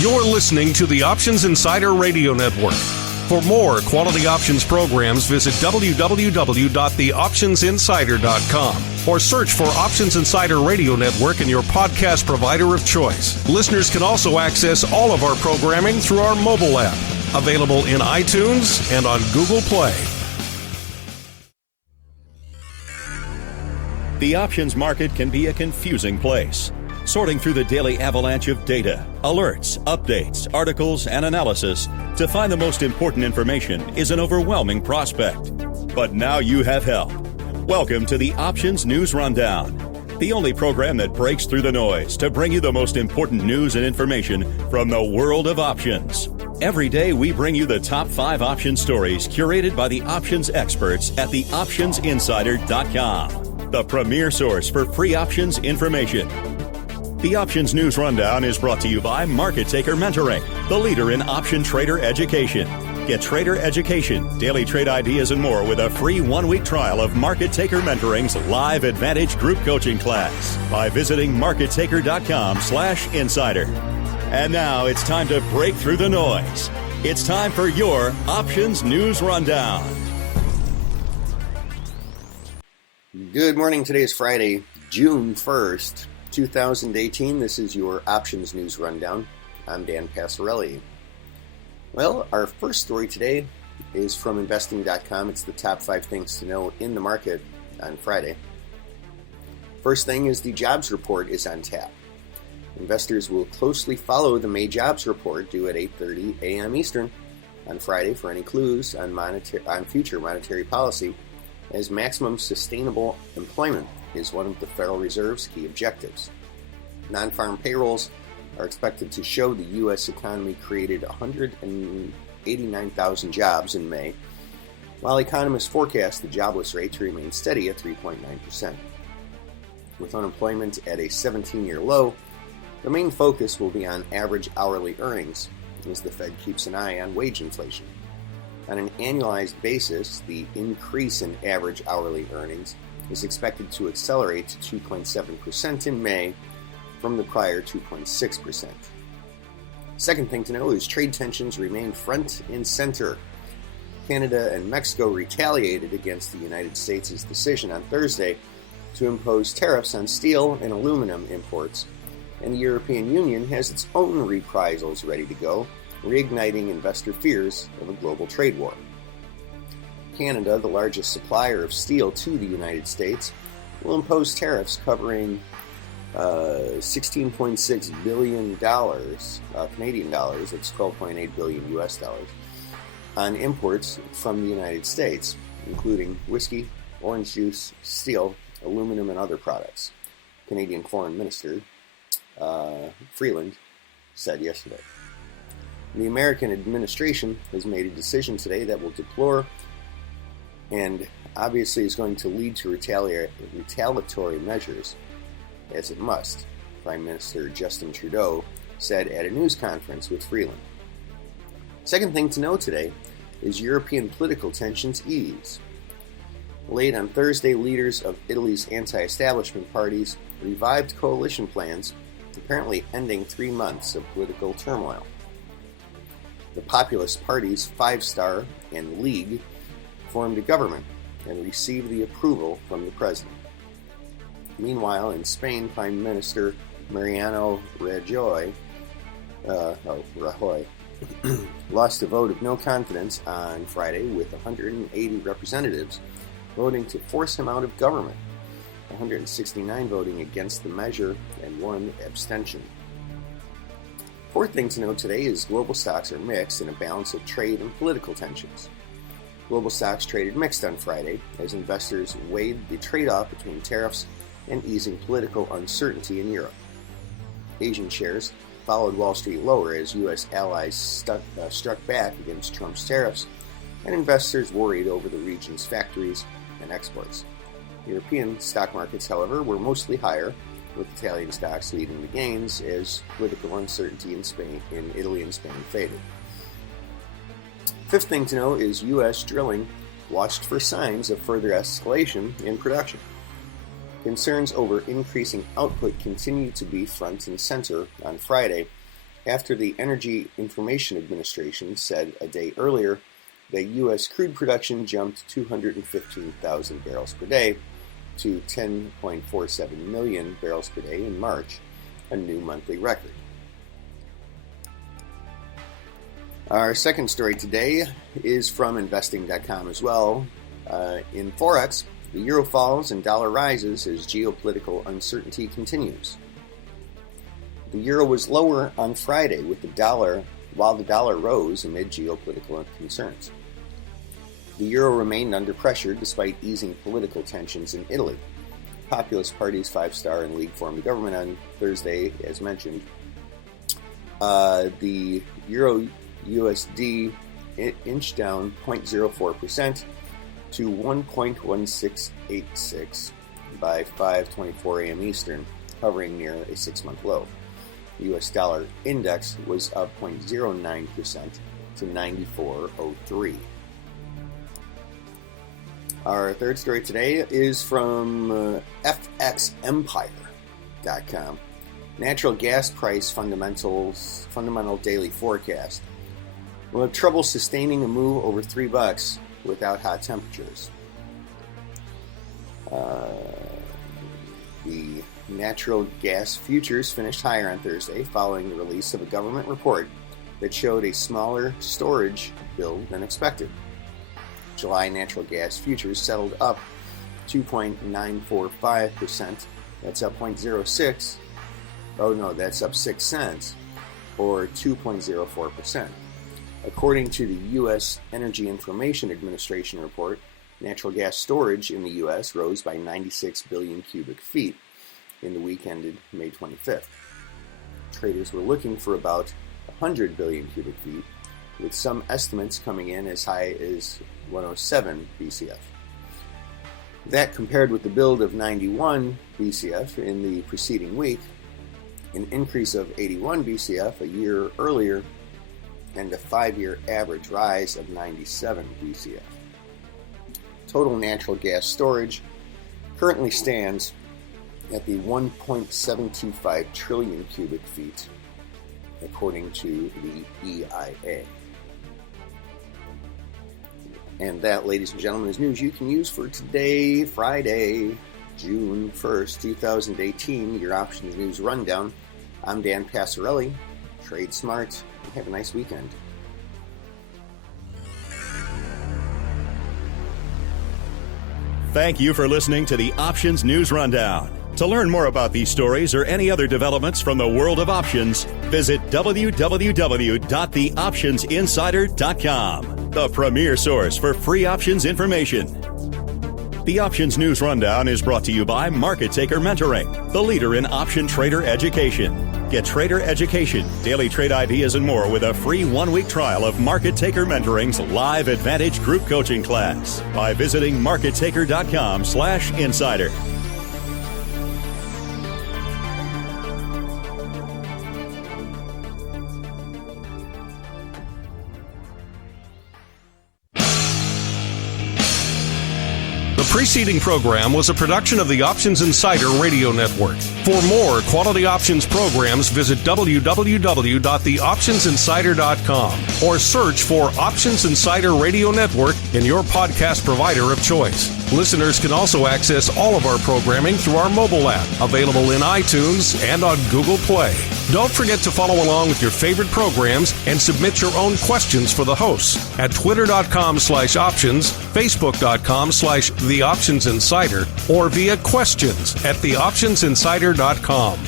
You're listening to the Options Insider Radio Network. For more quality options programs, visit www.theoptionsinsider.com or search for Options Insider Radio Network in your podcast provider of choice. Listeners can also access all of our programming through our mobile app, available in iTunes and on Google Play. The options market can be a confusing place. Sorting through the daily avalanche of data, alerts, updates, articles, and analysis to find the most important information is an overwhelming prospect. But now you have help. Welcome to the Options News Rundown, the only program that breaks through the noise to bring you the most important news and information from the world of options. Every day we bring you the top 5 option stories curated by the options experts at theoptionsinsider.com, the premier source for free options information. The Options News Rundown is brought to you by Market Taker Mentoring, the leader in option trader education. Get trader education, daily trade ideas, and more with a free 1-week trial of Market Taker Mentoring's live Advantage group coaching class by visiting markettaker.com/insider. And now it's time to break through the noise. It's time for your Options News Rundown. Good morning. Today is Friday, June 1st. 2018. This is your Options News Rundown. I'm Dan Passarelli. Well, our first story today is from investing.com. It's the top 5 things to know in the market on Friday. First thing is the jobs report is on tap. Investors will closely follow the May jobs report due at 8:30 a.m. Eastern on Friday for any clues on future monetary policy, as maximum sustainable employment is one of the Federal Reserve's key objectives. Non-farm payrolls are expected to show the U.S. economy created 189,000 jobs in May, while economists forecast the jobless rate to remain steady at 3.9%. With unemployment at a 17-year low, the main focus will be on average hourly earnings, as the Fed keeps an eye on wage inflation. On an annualized basis, the increase in average hourly earnings is expected to accelerate to 2.7% in May from the prior 2.6%. Second thing to know is trade tensions remain front and center. Canada and Mexico retaliated against the United States' decision on Thursday to impose tariffs on steel and aluminum imports, and the European Union has its own reprisals ready to go, reigniting investor fears of a global trade war. Canada, the largest supplier of steel to the United States, will impose tariffs covering $16.6 billion Canadian dollars, that's 12.8 billion US dollars, on imports from the United States, including whiskey, orange juice, steel, aluminum, and other products, Canadian Foreign Minister Freeland said yesterday. The American administration has made a decision today that will deplore and obviously is going to lead to retaliatory measures, as it must, Prime Minister Justin Trudeau said at a news conference with Freeland. Second thing to know today is European political tensions ease. Late on Thursday, leaders of Italy's anti-establishment parties revived coalition plans, apparently ending 3 months of political turmoil. The populist parties Five Star and League formed a government and received the approval from the president. Meanwhile, in Spain, Prime Minister Mariano Rajoy lost a vote of no confidence on Friday, with 180 representatives voting to force him out of government, 169 voting against the measure, and 1 abstention. Fourth thing to know today is global stocks are mixed in a balance of trade and political tensions. Global stocks traded mixed on Friday as investors weighed the trade-off between tariffs and easing political uncertainty in Europe. Asian shares followed Wall Street lower as U.S. allies struck back against Trump's tariffs, and investors worried over the region's factories and exports. European stock markets, however, were mostly higher, with Italian stocks leading the gains as political uncertainty in Italy and Spain faded. Fifth thing to know is U.S. drilling watched for signs of further escalation in production. Concerns over increasing output continued to be front and center on Friday after the Energy Information Administration said a day earlier that U.S. crude production jumped 215,000 barrels per day to 10.47 million barrels per day in March, a new monthly record. Our second story today is from investing.com as well. In Forex, the euro falls and dollar rises as geopolitical uncertainty continues. The euro was lower on Friday while the dollar rose amid geopolitical concerns. The euro remained under pressure despite easing political tensions in Italy. Populist Party's Five-Star and League formed a government on Thursday, as mentioned. The euro USD inched down 0.04% to 1.1686 by 5:24 a.m. Eastern, hovering near a 6-month low. The U.S. dollar index was up 0.09% to 94.03. Our third story today is from FXEmpire.com. Natural gas price fundamental daily forecast. We'll have trouble sustaining a move over $3 without hot temperatures. The natural gas futures finished higher on Thursday following the release of a government report that showed a smaller storage build than expected. July natural gas futures settled up 2.945%. That's up 0.06. Oh no, that's up 6 cents, or 2.04%. According to the U.S. Energy Information Administration report, natural gas storage in the U.S. rose by 96 billion cubic feet in the week ended May 25th. Traders were looking for about 100 billion cubic feet, with some estimates coming in as high as 107 BCF. That compared with the build of 91 BCF in the preceding week, an increase of 81 BCF a year earlier, and a 5-year average rise of 97 BCF. Total natural gas storage currently stands at the 1.725 trillion cubic feet, according to the EIA. And that, ladies and gentlemen, is news you can use for today, Friday, June 1st, 2018, your Options News Rundown. I'm Dan Passarelli. Trade smart and have a nice weekend. Thank you for listening to the Options News Rundown. To learn more about these stories or any other developments from the world of options, visit www.theoptionsinsider.com, the premier source for free options information. The Options News Rundown is brought to you by Market Taker Mentoring, the leader in option trader education. Get trader education, daily trade ideas, and more with a free 1-week trial of Market Taker Mentoring's live Advantage group coaching class by visiting markettaker.com/insider. The preceding program was a production of the Options Insider Radio Network. For more quality options programs, visit www.theoptionsinsider.com or search for Options Insider Radio Network in your podcast provider of choice. Listeners can also access all of our programming through our mobile app, available in iTunes and on Google Play. Don't forget to follow along with your favorite programs and submit your own questions for the hosts at twitter.com/options, facebook.com/theoptionsinsider, or via questions@theoptionsinsider.com.